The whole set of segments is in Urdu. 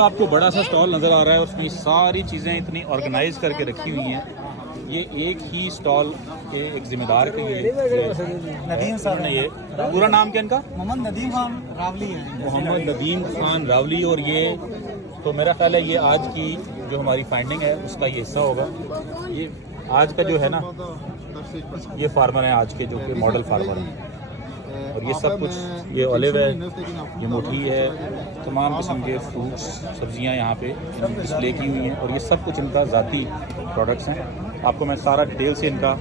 آپ کو بڑا سا سٹال نظر آ رہا ہے، اس میں ساری چیزیں اتنی آرگنائز کر کے رکھی ہوئی ہیں. یہ ایک ہی سٹال کے ایک ذمہ دار کے لیے ندیم صاحب نے یہ پورا نام کیا ان کا؟ محمد ندیم خان راولی ہے. محمد ندیم خان راولی. اور یہ تو میرا خیال ہے یہ آج کی جو ہماری فائنڈنگ ہے اس کا یہ حصہ ہوگا. یہ آج کا جو ہے نا یہ فارمر ہیں آج کے جو کہ ماڈل فارمر ہیں. اور یہ سب کچھ یہ اولیو ہے، یہ موٹھی ہے، تمام قسم کے فروٹس سبزیاں یہاں پہ ڈسپلے کی ہوئی ہیں. اور یہ سب کچھ ان کا ذاتی پروڈکٹس ہیں. آپ کو میں سارا ڈیٹیل سے ان کا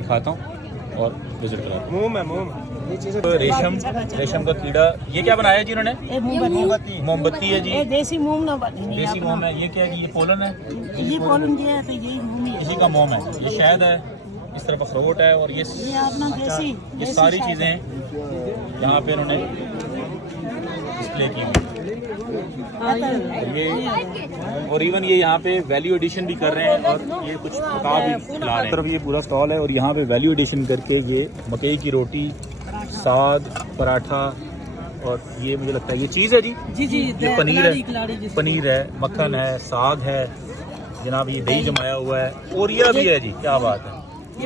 دکھاتا ہوں اور وزٹ کراتا ہوں. ریشم کا کیڑا یہ کیا بنایا جی انہوں نے؟ موم بتی ہے جی، دیسی موم نہ دیسی موم ہے. یہ کیا جی؟ یہ پولن ہے، یہ پولن کیا ہے تو یہی موم ہے، اسی کا موم ہے. یہ شہد ہے، اس طرف اخروٹ ہے. اور یہ اپنا دیسی یہ ساری چیزیں یہاں پہ انہوں نے ڈسپلے کی ہوئی. اور ایون یہ یہاں پہ ویلیو ایڈیشن بھی کر رہے ہیں اور یہ کچھ پکا بھی کھلا رہے ہیں. طرف یہ پورا سٹال ہے اور یہاں پہ ویلیو ایڈیشن کر کے یہ مکئی کی روٹی، ساگ، پراٹھا، اور یہ مجھے لگتا ہے یہ چیز ہے جی، یہ پنیر ہے، پنیر ہے، مکھن ہے، ساگ ہے جناب. یہ دہی جمایا ہوا ہے. اوریا بھی ہے جی، کیا بات ہے.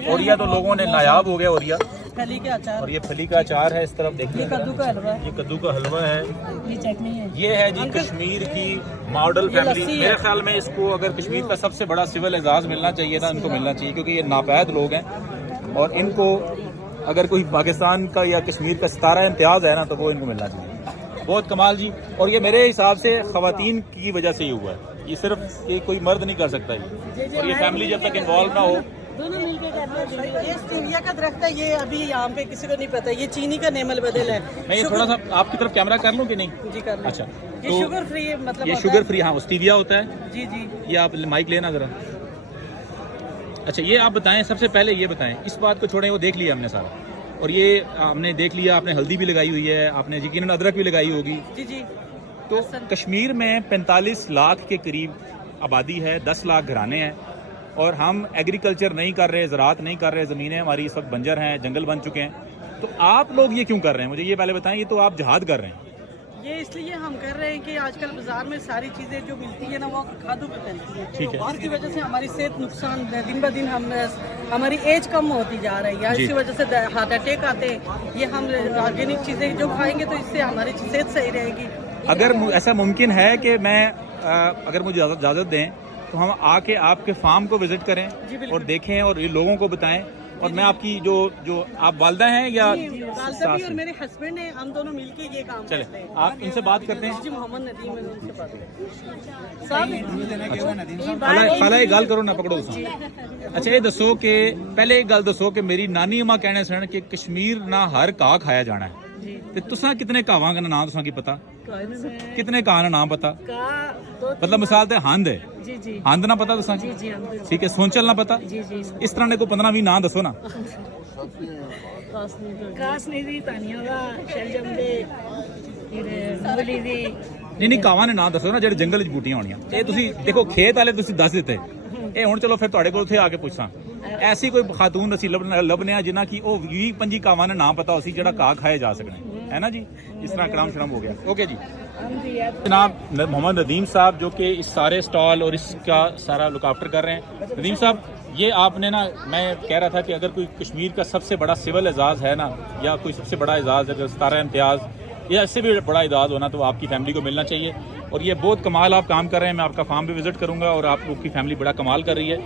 اوریا تو لوگوں نے نایاب ہو گیا اوریا. اور یہ پھلی کا اچار ہے. اس طرف دیکھیے کدو کا حلوہ، یہ کدو کا حلوہ ہے. یہ چٹنی ہے. یہ ہے جی کشمیر کی ماڈل فیملی. میرے خیال میں اس کو اگر کشمیر کا سب سے بڑا سول اعزاز ملنا چاہیے تھا، ان کو ملنا چاہیے کیونکہ یہ ناپید لوگ ہیں. اور ان کو اگر کوئی پاکستان کا یا کشمیر کا ستارہ امتیاز ہے نا تو وہ ان کو ملنا چاہیے. بہت کمال جی. اور یہ میرے حساب سے خواتین کی وجہ سے ہی ہوا ہے. یہ صرف کوئی مرد نہیں کر سکتا یہ. اور یہ فیملی جب تک انوالو نہ ہو. دونوں مل کے کرتے ہیں. یہ اسٹیویا کا درخت ہے. یہ ابھی یہاں پہ کسی کو نہیں پتا. یہ چینی کا نیمل بدل ہے. میں یہ تھوڑا سا آپ کی طرف کیمرہ کر لوں کہ نہیں؟ جی کر لیں. اچھا یہ شوگر فری مطلب یہ شوگر فری، ہاں اسٹیویا ہوتا ہے. جی جی. یہ آپ مائک لینا ذرا. اچھا یہ آپ بتائیں، سب سے پہلے یہ بتائیں، اس بات کو چھوڑیں، وہ دیکھ لیا ہم نے سارا. اور یہ ہم نے دیکھ لیا، آپ نے ہلدی بھی لگائی ہوئی ہے، آپ نے یقیناً ادرک بھی لگائی ہوگی. جی جی. تو کشمیر میں 45 لاکھ کے قریب آبادی ہے، 10 لاکھ گھرانے ہیں. اور ہم ایگریکلچر نہیں کر رہے، زراعت نہیں کر رہے، زمینیں ہماری اس وقت بنجر ہیں، جنگل بن چکے ہیں. تو آپ لوگ یہ کیوں کر رہے ہیں؟ مجھے یہ پہلے بتائیں. یہ تو آپ جہاد کر رہے ہیں. یہ اس لیے ہم کر رہے ہیں کہ آج کل بازار میں ساری چیزیں جو ملتی ہیں نا وہ کھادوں پہ ملتی ہیں. ٹھیک ہے. اس کی وجہ سے ہماری صحت نقصان دن بہ دن ہماری ایج کم ہوتی جا رہی ہے. اس کی وجہ سے ہارٹ اٹیک آتے ہیں. یہ ہم آرگینک چیزیں جو کھائیں گے تو اس سے ہماری صحت صحیح رہے گی. اگر ایسا ممکن ہے کہ میں اگر مجھے اجازت دیں تو ہم آ کے آپ کے فارم کو وزٹ کریں اور دیکھیں اور یہ لوگوں کو بتائیں. اور میں آپ کی جو آپ والدہ ہیں یا والدہ بھی اور میرے ہسبینڈ ہیں، ہم دونوں مل کے یہ کام چلیں کرتے ہیں. آپ ان سے بات کرتے ہیں. جی محمد ندیم ہے ان سے بات کرتے خالہ یہ گل کرو نہ پکڑو. اچھا یہ دسو کہ پہلے ایک گل دسو کہ میری نانی اماں کہنے سن کہ کشمیر نہ ہر کاہ کھایا جانا ہے. تے تساں کتنے کاواں کا نام تساں کی پتا؟ کتنے کاہ کا نام پتا؟ مطلب مثال تے ہند ہے، ہند نہ پتا تساں کی؟ ٹھیک ہے. سونچل نہ پتا؟ اس طرح نے کو 15-20 نام دسو نا. نہیں کاواں نے نام دسو نا جڑے جنگل وچ بوٹیاں ہونیاں. یہ تسی دیکھو کھیت والے تسی دس دیتے. یہ ہن چلو پھر تواڈے کول اوتھے آ کے پوچھاں ایسی کوئی خاتون اسی لبنے آ جنہ کی او 20-25 کاواں نے نام پتا اسی جڑا کاہ کھائے جا سکنے ہے نا جی. اس طرح کرام شرم ہو گیا. اوکے جی. جناب محمد ندیم صاحب جو کہ اس سارے سٹال اور اس کا سارا لک آفٹر کر رہے ہیں. ندیم صاحب یہ آپ نے نا، میں کہہ رہا تھا کہ اگر کوئی کشمیر کا سب سے بڑا سول اعزاز ہے نا، یا کوئی سب سے بڑا اعزاز ہے ستارہ امتیاز یا اس سے بھی بڑا اعزاز ہونا، تو آپ کی فیملی کو ملنا چاہیے. اور یہ بہت کمال آپ کام کر رہے ہیں. میں آپ کا فارم بھی وزٹ کروں گا اور آپ لوگ کی فیملی بڑا کمال کر رہی ہے.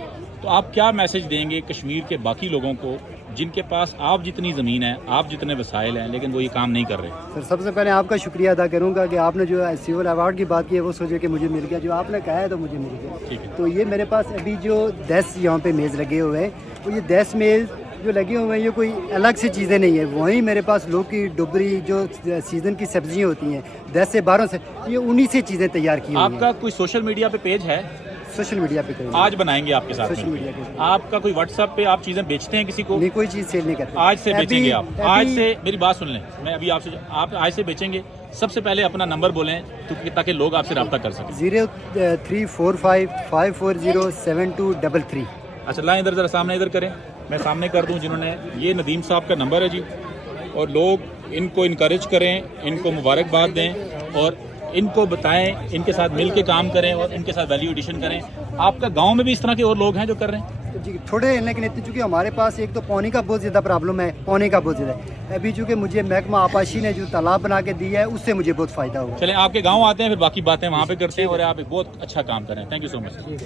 تو آپ کیا میسج دیں گے کشمیر کے باقی لوگوں کو جن کے پاس آپ جتنی زمین ہے، آپ جتنے وسائل ہیں، لیکن وہ یہ کام نہیں کر رہے؟ سر سب سے پہلے آپ کا شکریہ ادا کروں گا کہ آپ نے جو سیول ایوارڈ کی بات کی ہے وہ سوچے کہ مجھے مل گیا. جو آپ نے کہا ہے تو مجھے مل گیا. ٹھیک ہے. تو یہ میرے پاس ابھی جو 10 یہاں پہ میز لگے ہوئے ہیں، تو یہ 10 میز جو لگے ہوئے ہیں یہ کوئی الگ سے چیزیں نہیں ہیں. وہیں میرے پاس لوکی، ڈبری جو سیزن کی سبزیاں ہوتی ہیں 10 سے 12 سے، یہ انہی سے چیزیں تیار کی ہوئی ہیں. آپ کا کوئی سوشل میڈیا پہ پیج ہے؟ سوشل میڈیا پہ کریں آج بنائیں گے آپ کے ساتھ. سوشل میڈیا پہ آپ کا کوئی واٹس ایپ پہ آپ چیزیں بیچتے ہیں کسی کو؟ نہیں، کوئی چیز سیل نہیں کرتے. آج سے بیچیں گے آپ؟ آج سے میری بات سن لیں. میں ابھی آپ سے آپ آج سے بیچیں گے. سب سے پہلے اپنا نمبر بولیں تاکہ لوگ آپ سے رابطہ کر سکیں. 0345 540 7233. اچھا لائیں ادھر ذرا سامنے ادھر کریں، میں سامنے کر دوں. جنہوں نے یہ ندیم صاحب کا نمبر ہے جی. اور لوگ ان کو انکریج کریں، ان کو مبارکباد دیں اور ان کو بتائیں، ان کے ساتھ مل کے کام کریں اور ان کے ساتھ ویلیو ایڈیشن کریں. آپ کا گاؤں میں بھی اس طرح کے اور لوگ ہیں جو کر رہے ہیں؟ جی تھوڑے ہیں، لیکن اتنے چونکہ ہمارے پاس ایک تو پانی کا بہت زیادہ پرابلم ہے، پانی کا بہت زیادہ ہے. ابھی چونکہ مجھے محکمہ آبپاشی نے جو تالاب بنا کے دیا ہے اس سے مجھے بہت فائدہ ہوا. چلیں آپ کے گاؤں آتے ہیں، پھر باقی باتیں وہاں پہ کرتے ہیں، اور آپ ایک بہت اچھا کام کر رہے ہیں. Thank you so much.